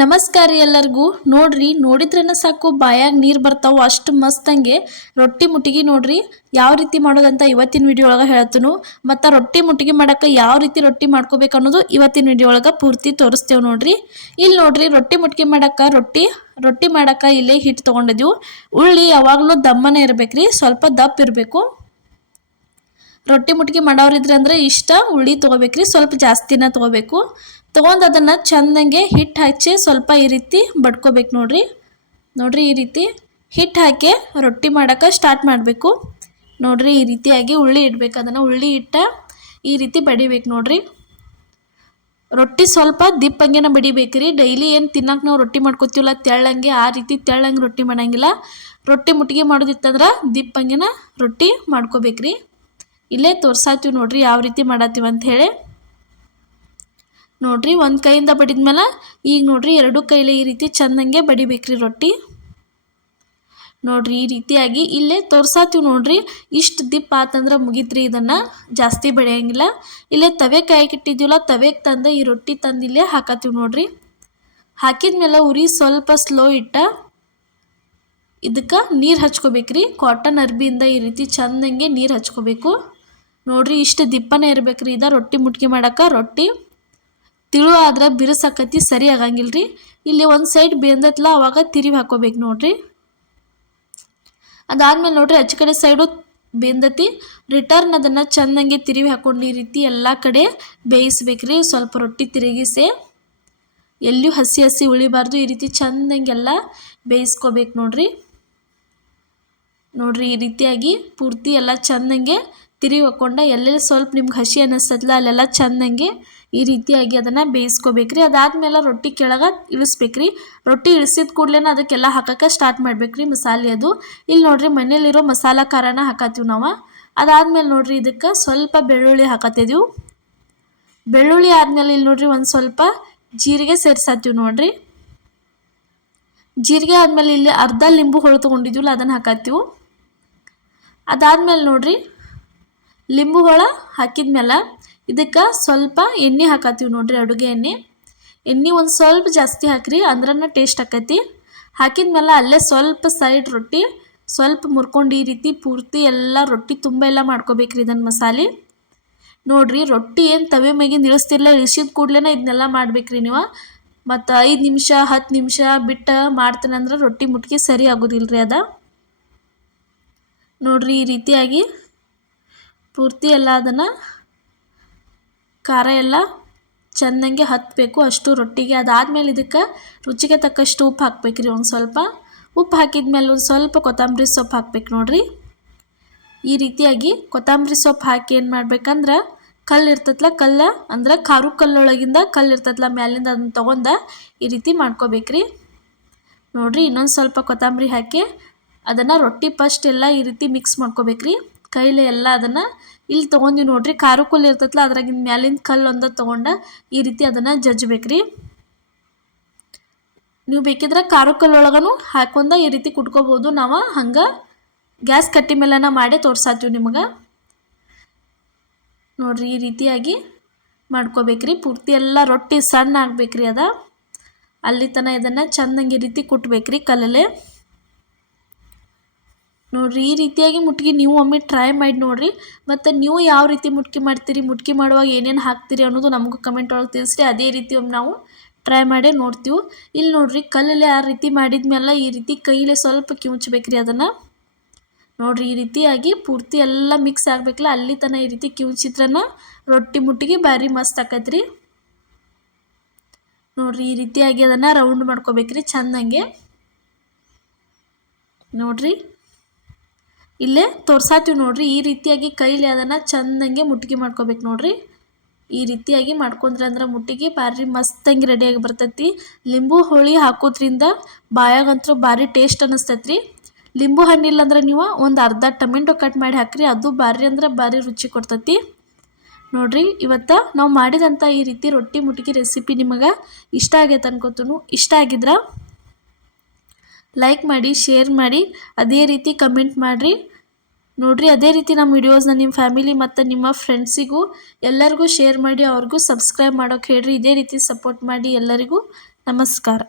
ನಮಸ್ಕಾರ ಎಲ್ಲರಿಗೂ. ನೋಡ್ರಿ, ನೋಡಿದ್ರನ ಸಾಕು ಬಾಯಾಗ ನೀರು ಬರ್ತಾವ, ಅಷ್ಟು ಮಸ್ತಂಗೆ ರೊಟ್ಟಿ ಮುಟ್ಟಿಗೆ ನೋಡ್ರಿ ಯಾವ ರೀತಿ ಮಾಡೋದಂತ ಇವತ್ತಿನ ವಿಡಿಯೋ ಒಳಗೆ ಹೇಳ್ತನು. ಮತ್ತು ರೊಟ್ಟಿ ಮುಟ್ಟಿಗೆ ಮಾಡೋಕೆ ಯಾವ ರೀತಿ ರೊಟ್ಟಿ ಮಾಡ್ಕೋಬೇಕು ಅನ್ನೋದು ಇವತ್ತಿನ ವಿಡಿಯೋ ಒಳಗೆ ಪೂರ್ತಿ ತೋರಿಸ್ತೇವೆ ನೋಡ್ರಿ. ಇಲ್ಲಿ ನೋಡ್ರಿ, ರೊಟ್ಟಿ ಮುಟ್ಟಿಗೆ ಮಾಡೋಕೆ ರೊಟ್ಟಿ ಮಾಡೋಕೆ ಇಲ್ಲೇ ಹಿಟ್ಟು ತೊಗೊಂಡಿದ್ದೀವಿ. ಉಳ್ಳಿ ಯಾವಾಗಲೂ ದಮ್ಮನೇ ಇರಬೇಕ್ರಿ, ಸ್ವಲ್ಪ ದಪ್ಪ ಇರಬೇಕು. ರೊಟ್ಟಿ ಮುಟ್ಟಿಗೆ ಮಾಡೋರಿದ್ರೆ ಅಂದರೆ ಇಷ್ಟ ಉಳ್ಳಿ ತೊಗೋಬೇಕ್ರಿ, ಸ್ವಲ್ಪ ಜಾಸ್ತಿನ ತೊಗೋಬೇಕು. ತೊಗೊಂಡು ಅದನ್ನು ಚೆಂದಂಗೆ ಹಿಟ್ಟು ಹಚ್ಚಿ ಸ್ವಲ್ಪ ಈ ರೀತಿ ಬಡ್ಕೋಬೇಕು ನೋಡ್ರಿ. ಈ ರೀತಿ ಹಿಟ್ಟು ಹಾಕಿ ರೊಟ್ಟಿ ಮಾಡೋಕೆ ಸ್ಟಾರ್ಟ್ ಮಾಡಬೇಕು ನೋಡ್ರಿ. ಈ ರೀತಿಯಾಗಿ ಉಳ್ಳಿ ಇಡಬೇಕು, ಅದನ್ನು ಉಳ್ಳಿ ಇಟ್ಟ ಈ ರೀತಿ ಬಡಿಬೇಕು ನೋಡ್ರಿ. ರೊಟ್ಟಿ ಸ್ವಲ್ಪ ದಿಪ್ಪಂಗೆನ ಬಡಿಬೇಕ್ರಿ. ಡೈಲಿ ಏನು ತಿನ್ನಕ್ಕೆ ನಾವು ರೊಟ್ಟಿ ಮಾಡ್ಕೊತೀವಲ್ಲ ತೆಳ್ಳಂಗೆ, ಆ ರೀತಿ ತೆಳ್ಳಂಗೆ ರೊಟ್ಟಿ ಮಾಡೋಂಗಿಲ್ಲ. ರೊಟ್ಟಿ ಮುಟ್ಟಿಗೆ ಮಾಡೋದಿತ್ತಂದ್ರೆ ದಿಪ್ಪಂಗೆನ ರೊಟ್ಟಿ ಮಾಡ್ಕೋಬೇಕ್ರಿ. ಇಲ್ಲೇ ತೋರ್ಸಾತೀವಿ ನೋಡ್ರಿ ಯಾವ ರೀತಿ ಮಾಡತ್ತೀವಿ ಅಂತ ಹೇಳಿ. ನೋಡ್ರಿ, ಒಂದು ಕೈಯಿಂದ ಬಡಿದ್ಮೇಲೆ ಈಗ ನೋಡ್ರಿ ಎರಡು ಕೈಲೇ ಈ ರೀತಿ ಚೆಂದಂಗೆ ಬಡಿಬೇಕ್ರಿ ರೊಟ್ಟಿ. ನೋಡ್ರಿ ಈ ರೀತಿಯಾಗಿ ಇಲ್ಲೇ ತೋರ್ಸಾತೀವಿ ನೋಡ್ರಿ. ಇಷ್ಟು ದಿಪ್ಪ ಆತಂದ್ರೆ ಮುಗಿತ್ರಿ, ಇದನ್ನು ಜಾಸ್ತಿ ಬಡಿಯಂಗಿಲ್ಲ. ಇಲ್ಲೇ ತವೆ ಕಾಯಕ್ಕಿಟ್ಟಿದ್ದೀವಲ್ಲ, ತವೆಗೆ ತಂದು ಈ ರೊಟ್ಟಿ ತಂದು ಇಲ್ಲೇ ಹಾಕತ್ತೀವಿ ನೋಡ್ರಿ. ಹಾಕಿದ್ಮೇಲೆ ಉರಿ ಸ್ವಲ್ಪ ಸ್ಲೋ ಇಟ್ಟ ಇದಕ್ಕೆ ನೀರು ಹಚ್ಕೋಬೇಕ್ರಿ. ಕಾಟನ್ ಅರ್ಬಿಯಿಂದ ಈ ರೀತಿ ಚೆಂದಂಗೆ ನೀರು ಹಚ್ಕೋಬೇಕು ನೋಡ್ರಿ. ಇಷ್ಟು ದಿಪ್ಪನೇ ಇರ್ಬೇಕ್ರಿ. ಇದು ರೊಟ್ಟಿ ಮುಟ್ಗಿ ಮಾಡೋಕೆ ರೊಟ್ಟಿ ತಿಳು ಆದ್ರೆ ಬಿರುಸಾಕತಿ ಸರಿ ಆಗಂಗಿಲ್ಲ ರೀ. ಇಲ್ಲಿ ಒಂದು ಸೈಡ್ ಬೆಂದತ್ಲ ಅವಾಗ ತಿರುವಿ ಹಾಕೋಬೇಕು ನೋಡ್ರಿ. ಅದಾದ್ಮೇಲೆ ನೋಡ್ರಿ ಆಚೆ ಕಡೆ ಸೈಡು ಬೆಂದತಿ, ರಿಟರ್ನ್ ಅದನ್ನು ಚೆಂದಂಗೆ ತಿರುವಿ ಹಾಕೊಂಡು ಈ ರೀತಿ ಎಲ್ಲ ಕಡೆ ಬೇಯಿಸ್ಬೇಕ್ರಿ. ಸ್ವಲ್ಪ ರೊಟ್ಟಿ ತಿರುಗಿಸಿ ಎಲ್ಲಿಯೂ ಹಸಿ ಹಸಿ ಉಳಿಬಾರ್ದು, ಈ ರೀತಿ ಚೆಂದಂಗೆಲ್ಲ ಬೇಯಿಸ್ಕೋಬೇಕು ನೋಡ್ರಿ. ಈ ರೀತಿಯಾಗಿ ಪೂರ್ತಿ ಎಲ್ಲ ಚೆಂದಂಗೆ ತಿರುವಿ ಹಾಕ್ಕೊಂಡ ಎಲ್ಲೆಲ್ಲಿ ಸ್ವಲ್ಪ ನಿಮ್ಗೆ ಹಸಿ ಅನ್ನಿಸ್ತದಲ್ಲ ಅಲ್ಲೆಲ್ಲ ಚೆಂದಂಗೆ ಈ ರೀತಿಯಾಗಿ ಅದನ್ನು ಬೇಯಿಸ್ಕೋಬೇಕ್ರಿ. ಅದಾದ್ಮೇಲೆ ರೊಟ್ಟಿ ಕೆಳಗೆ ಇಳಿಸ್ಬೇಕ್ರಿ. ರೊಟ್ಟಿ ಇಳಿಸಿದ ಕೂಡಲೇ ಅದಕ್ಕೆಲ್ಲ ಹಾಕೋಕೆ ಸ್ಟಾರ್ಟ್ ಮಾಡ್ಬೇಕ್ರಿ ಮಸಾಲೆ. ಅದು ಇಲ್ಲಿ ನೋಡ್ರಿ ಮನೇಲಿರೋ ಮಸಾಲ ಖಾರನ ಹಾಕತ್ತೀವಿ ನಾವು. ಅದಾದ್ಮೇಲೆ ನೋಡ್ರಿ ಇದಕ್ಕೆ ಸ್ವಲ್ಪ ಬೆಳ್ಳುಳ್ಳಿ ಹಾಕತ್ತಿದ್ದೀವಿ. ಬೆಳ್ಳುಳ್ಳಿ ಆದಮೇಲೆ ಇಲ್ಲಿ ನೋಡ್ರಿ ಒಂದು ಸ್ವಲ್ಪ ಜೀರಿಗೆ ಸೇರ್ಸತ್ತೀವಿ ನೋಡ್ರಿ. ಜೀರಿಗೆ ಆದಮೇಲೆ ಇಲ್ಲಿ ಅರ್ಧ ಲಿಂಬು ಹೊಳು ತೊಗೊಂಡಿದ್ದೀವಲ್ಲ ಅದನ್ನು ಹಾಕತ್ತೀವಿ. ಅದಾದ್ಮೇಲೆ ನೋಡ್ರಿ ಲಿಂಬು ಹೊಳ ಹಾಕಿದ್ಮೇಲೆ ಇದಕ್ಕೆ ಸ್ವಲ್ಪ ಎಣ್ಣೆ ಹಾಕತ್ತೀವಿ ನೋಡ್ರಿ. ಅಡುಗೆ ಎಣ್ಣೆ ಒಂದು ಸ್ವಲ್ಪ ಜಾಸ್ತಿ ಹಾಕ್ರಿ, ಅಂದ್ರನ ಟೇಸ್ಟ್ ಆಕತಿ. ಹಾಕಿದ್ಮೇಲೆ ಅಲ್ಲೇ ಸ್ವಲ್ಪ ಸೈಡ್ ರೊಟ್ಟಿ ಸ್ವಲ್ಪ ಮುರ್ಕೊಂಡು ಈ ರೀತಿ ಪೂರ್ತಿ ಎಲ್ಲ ರೊಟ್ಟಿ ತುಂಬ ಎಲ್ಲ ಮಾಡ್ಕೋಬೇಕ್ರಿ ಇದನ್ನು ಮಸಾಲೆ. ನೋಡ್ರಿ ರೊಟ್ಟಿ ಏನು ತವೆ ಮೇಗಿಂದ ಇಳಿಸ್ತಿರ್ಲ, ಇಳಿಸಿದ ಕೂಡಲೇ ಇದನ್ನೆಲ್ಲ ಮಾಡ್ಬೇಕ್ರಿ ನೀವು. ಮತ್ತು 5 ನಿಮಿಷ 10 ನಿಮಿಷ ಬಿಟ್ಟು ಮಾಡ್ತೇನೆಂದ್ರೆ ರೊಟ್ಟಿ ಮುಟ್ಗಿ ಸರಿ ಆಗೋದಿಲ್ಲ ರೀ. ನೋಡ್ರಿ ಈ ರೀತಿಯಾಗಿ ಪೂರ್ತಿ ಎಲ್ಲ ಅದನ್ನು ಖಾರ ಎಲ್ಲ ಚೆಂದಂಗೆ ಹತ್ತಬೇಕು ಅಷ್ಟು ರೊಟ್ಟಿಗೆ. ಅದಾದಮೇಲೆ ಇದಕ್ಕೆ ರುಚಿಗೆ ತಕ್ಕಷ್ಟು ಉಪ್ಪು ಹಾಕ್ಬೇಕ್ರಿ. ಒಂದು ಸ್ವಲ್ಪ ಉಪ್ಪು ಹಾಕಿದ್ಮೇಲೆ ಒಂದು ಸ್ವಲ್ಪ ಕೊತ್ತಂಬರಿ ಸೊಪ್ಪು ಹಾಕ್ಬೇಕು ನೋಡ್ರಿ. ಈ ರೀತಿಯಾಗಿ ಕೊತ್ತಂಬರಿ ಸೊಪ್ಪು ಹಾಕಿ ಏನು ಮಾಡ್ಬೇಕಂದ್ರೆ ಕಲ್ಲು ಇರ್ತತ್ಲ, ಅಂದ್ರೆ ಖಾರು ಕಲ್ಲೊಳಗಿಂದ ಕಲ್ಲು ಇರ್ತತ್ಲ ಮ್ಯಾಲಿಂದ ಅದನ್ನು ತೊಗೊಂಡು ಈ ರೀತಿ ಮಾಡ್ಕೋಬೇಕ್ರಿ. ನೋಡ್ರಿ ಇನ್ನೊಂದು ಸ್ವಲ್ಪ ಕೊತ್ತಂಬರಿ ಹಾಕಿ ಅದನ್ನು ರೊಟ್ಟಿ ಫಸ್ಟ್ ಎಲ್ಲ ಈ ರೀತಿ ಮಿಕ್ಸ್ ಮಾಡ್ಕೋಬೇಕ್ರಿ ಕೈಲೇ ಎಲ್ಲ. ಅದನ್ನು ಇಲ್ಲಿ ತೊಗೊಂಡು ನೋಡ್ರಿ ಖಾರು ಕಲ್ಲು ಇರ್ತತ್ಲ ಅದ್ರಾಗಿಂದ ಮ್ಯಾಲಿಂದ ಕಲ್ಲು ಒಂದ ತೊಗೊಂಡು ಈ ರೀತಿ ಅದನ್ನು ಜಜ್ಬೇಕ್ರಿ. ನೀವು ಬೇಕಿದ್ರೆ ಖಾರು ಕಲ್ಲೊಳಗೂ ಹಾಕೊಂಡ ಈ ರೀತಿ ಕುಟ್ಕೋಬೋದು. ನಾವು ಹಂಗೆ ಗ್ಯಾಸ್ ಕಟ್ಟಿ ಮೇಲೆನ ಮಾಡಿ ತೋರ್ಸಾತೀವಿ ನಿಮಗೆ. ನೋಡ್ರಿ ಈ ರೀತಿಯಾಗಿ ಮಾಡ್ಕೋಬೇಕ್ರಿ. ಪೂರ್ತಿ ಎಲ್ಲ ರೊಟ್ಟಿ ಸಣ್ಣ ಆಗ್ಬೇಕ್ರಿ. ಅಲ್ಲಿ ತನಕ ಇದನ್ನು ಚೆಂದಂಗೆ ಈ ರೀತಿ ಕುಟ್ಬೇಕ್ರಿ ಕಲ್ಲಲ್ಲೇ. ನೋಡ್ರಿ ಈ ರೀತಿಯಾಗಿ ಮುಟ್ಗಿ ನೀವು ಒಮ್ಮೆ ಟ್ರೈ ಮಾಡಿ ನೋಡ್ರಿ. ಮತ್ತು ನೀವು ಯಾವ ರೀತಿ ಮುಟ್ಗಿ ಮಾಡ್ತೀರಿ, ಮುಟ್ಗಿ ಮಾಡುವಾಗ ಏನೇನು ಹಾಕ್ತೀರಿ ಅನ್ನೋದು ನಮಗೂ ಕಮೆಂಟ್ ಒಳಗೆ ತಿಳಿಸ್ರಿ. ಅದೇ ರೀತಿ ಒಮ್ಮೆ ನಾವು ಟ್ರೈ ಮಾಡೇ ನೋಡ್ತೀವಿ. ಇಲ್ಲಿ ನೋಡ್ರಿ ಕಲ್ಲಲ್ಲೇ ಆ ರೀತಿ ಮಾಡಿದ್ಮೇಲೆ ಈ ರೀತಿ ಕೈಲೇ ಸ್ವಲ್ಪ ಕಿವುಚ್ಬೇಕ್ರಿ ಅದನ್ನು. ನೋಡ್ರಿ ಈ ರೀತಿಯಾಗಿ ಪೂರ್ತಿ ಎಲ್ಲ ಮಿಕ್ಸ್ ಆಗಬೇಕಲ್ಲ, ಅಲ್ಲಿ ತನಕ ಈ ರೀತಿ ಕಿವುಚಿದ್ರನ ರೊಟ್ಟಿ ಮುಟ್ಟಿಗೆ ಭಾರಿ ಮಸ್ತ್ ಆಕೈತ್ರಿ. ನೋಡ್ರಿ ಈ ರೀತಿಯಾಗಿ ಅದನ್ನು ರೌಂಡ್ ಮಾಡ್ಕೋಬೇಕ್ರಿ ಚೆಂದಂಗೆ. ನೋಡ್ರಿ ಇಲ್ಲೇ ತೋರ್ಸಾತೀವಿ ನೋಡ್ರಿ. ಈ ರೀತಿಯಾಗಿ ಕೈಲಿ ಅದನ್ನು ಚೆಂದಂಗೆ ಮುಟ್ಟಿಗೆ ಮಾಡ್ಕೋಬೇಕು ನೋಡ್ರಿ. ಈ ರೀತಿಯಾಗಿ ಮಾಡ್ಕೊಂಡ್ರೆ ಅಂದ್ರೆ ಮುಟ್ಟಿಗೆ ಭಾರಿ ಮಸ್ತಂಗೆ ರೆಡಿಯಾಗಿ ಬರ್ತೈತಿ. ಲಿಂಬು ಹುಳಿ ಹಾಕೋದ್ರಿಂದ ಬಾಯಾಗಂತೂ ಭಾರಿ ಟೇಸ್ಟ್ ಅನ್ನಿಸ್ತೈತ್ರಿ. ಲಿಂಬು ಹಣ್ಣಿಲ್ಲ ಅಂದ್ರೆ ನೀವು ಒಂದು ಅರ್ಧ ಟೊಮೆಟೊ ಕಟ್ ಮಾಡಿ ಹಾಕ್ರಿ, ಅದು ಭಾರಿ ಅಂದ್ರೆ ಭಾರಿ ರುಚಿ ಕೊಡ್ತೈತಿ. ನೋಡ್ರಿ ಇವತ್ತು ನಾವು ಮಾಡಿದಂಥ ಈ ರೀತಿ ರೊಟ್ಟಿ ಮುಟ್ಟಿಗೆ ರೆಸಿಪಿ ನಿಮಗೆ ಇಷ್ಟ ಆಗೈತೆ ಅನ್ಕೋತನು. ಇಷ್ಟ ಆಗಿದ್ರೆ ಲೈಕ್ ಮಾಡಿ, ಶೇರ್ ಮಾಡಿ, ಅದೇ ರೀತಿ ಕಮೆಂಟ್ ಮಾಡಿರಿ ನೋಡ್ರಿ. ಅದೇ ರೀತಿ ನಮ್ಮ ವಿಡಿಯೋಸ್ನ ನಿಮ್ಮ ಫ್ಯಾಮಿಲಿ ಮತ್ತು ನಿಮ್ಮ ಫ್ರೆಂಡ್ಸಿಗೂ ಎಲ್ಲರಿಗೂ ಶೇರ್ ಮಾಡಿ, ಅವ್ರಿಗೂ ಸಬ್ಸ್ಕ್ರೈಬ್ ಮಾಡೋಕೆ ಹೇಳ್ರಿ. ಇದೇ ರೀತಿ ಸಪೋರ್ಟ್ ಮಾಡಿ ಎಲ್ಲರಿಗೂ. ನಮಸ್ಕಾರ.